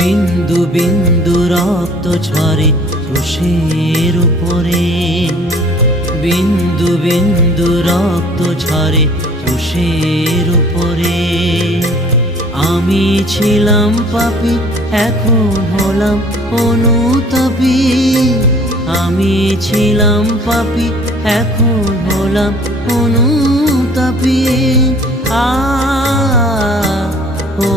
বিন্দু বিন্দু রক্ত ঝরে তুষের উপরে, বিন্দু বিন্দু রক্ত ঝরে তুষের উপরে। আমি ছিলাম পাপী, এখন হলাম অনুতাপী। আমি ছিলাম পাপী, এখন হলাম অনুতাপী। ও